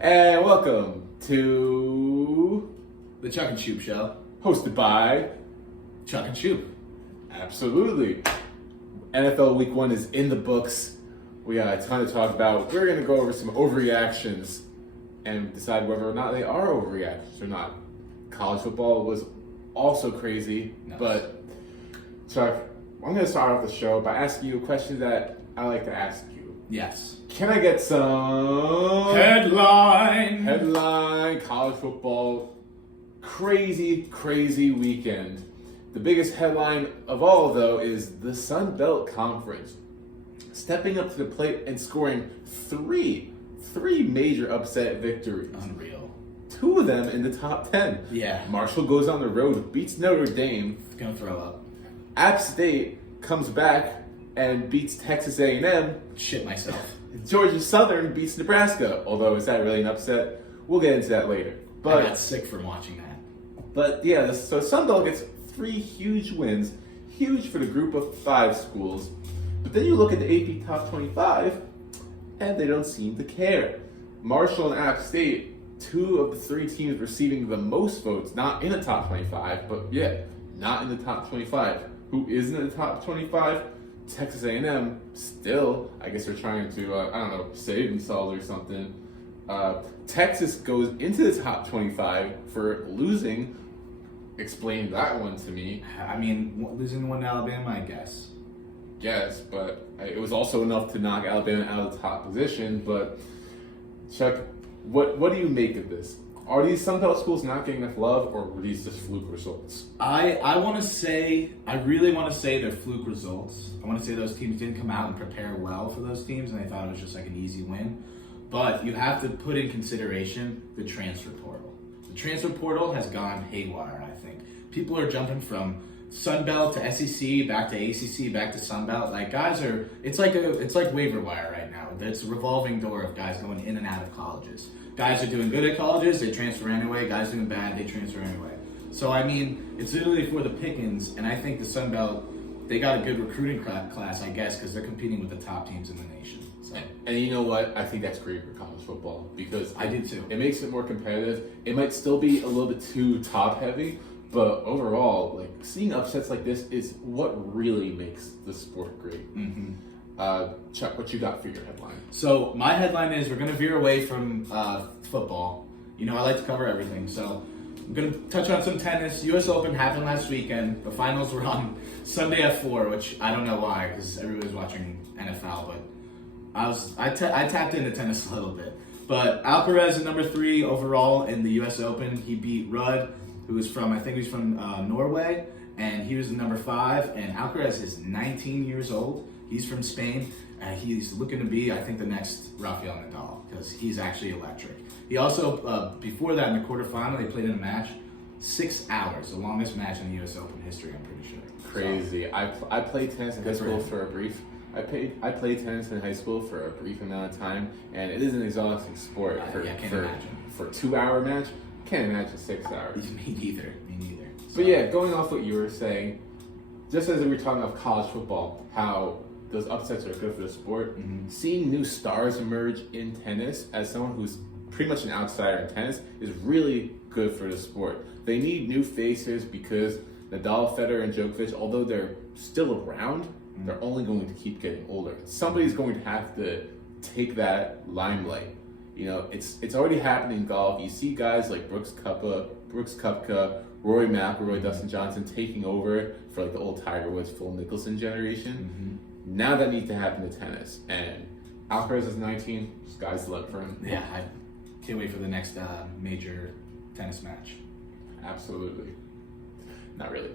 And welcome to The Chuck and Shoop Show. hosted by Chuck and Shoop. Absolutely. NFL Week 1 is in the books. We got a ton to talk about. We're going to go over some overreactions and decide whether or not they are overreactions or not. College football was also crazy, Nice. but Chuck, I'm going to start off the show by asking you a question that I like to ask you. Yes. Can I get some Headline. college football? Crazy weekend. The biggest headline of all, though, is the Sun Belt Conference stepping up to the plate and scoring three major upset victories. Unreal. Two of them in the top 10. Yeah. Marshall goes on the road, beats Notre Dame. Gonna throw up. App State comes back and beats Texas A&M. Shit myself. Georgia Southern beats Nebraska. Although, is that really an upset? We'll get into that later. I got sick from watching that. But yeah, so Sun Belt gets 3 huge wins, huge for the group of 5 schools. But then you look at the AP Top 25, and they don't seem to care. Marshall and App State, 2 of the 3 teams receiving the most votes, not in the top 25, but yeah, not in the top 25. Who isn't in the top 25? Texas A&M, still, I guess they're trying to, save themselves or something. Texas goes into the top 25 for losing. Explain that one to me. I mean, losing one to Alabama, I guess. Yes, but it was also enough to knock Alabama out of the top position. But Chuck, what do you make of this? Are these Sun Belt schools not getting enough love, or were these just fluke results? I really want to say they're fluke results. I want to say those teams didn't come out and prepare well for those teams, and they thought it was just like an easy win. But you have to put in consideration the transfer portal. The transfer portal has gone haywire, I think. People are jumping from Sun Belt to SEC, back to ACC, back to Sun Belt. Like, guys are, it's like waiver wire right now. It's a revolving door of guys going in and out of colleges. Guys are doing good at colleges, they transfer anyway. Guys doing bad, they transfer anyway. So, I mean, it's literally for the pickings, and I think the Sun Belt, they got a good recruiting class, I guess, because they're competing with the top teams in the nation. So. And you know what? I think that's great for college football because I do too. It makes it more competitive. It might still be a little bit too top heavy, but overall, like seeing upsets like this is what really makes the sport great. Mm-hmm. Chuck, what you got for your headline? So my headline is we're going to veer away from football. You know, I like to cover everything. So I'm going to touch on some tennis. U.S. Open happened last weekend. The finals were on Sunday at 4, which I don't know why because everybody's watching NFL, but I tapped into tennis a little bit. But Alcaraz is number 3 overall in the U.S. Open. He beat Rudd, who was from, I think he was from Norway, and he was the number 5. And Alcaraz is 19 years old. He's from Spain. He's looking to be, I think, the next Rafael Nadal because he's actually electric. He also, before that, in the quarterfinal, they played in a match, 6 hours, the longest match in the U.S. Open history, I'm pretty sure. Crazy. So, I played tennis in high school for a brief. I played tennis in high school for a brief amount of time, and it is an exhausting sport. I can't imagine. For a 2-hour match, can't imagine 6 hours. Me neither. So. But yeah, going off what you were saying, just as we were talking about college football, how those upsets are good for the sport, seeing new stars emerge in tennis as someone who's pretty much an outsider in tennis is really good for the sport. They need new faces because Nadal, Federer, and Djokovic, although they're still around, they're only going to keep getting older. Somebody's going to have to take that limelight. You know, it's already happening in golf. You see guys like Brooks Koepka, Rory McIlroy, Dustin Johnson taking over for like the old Tiger Woods, Phil Mickelson generation. Now that needs to happen to tennis. And Alcaraz is 19. Sky's the limit for him. Yeah, I can't wait for the next major tennis match. Absolutely. Not really.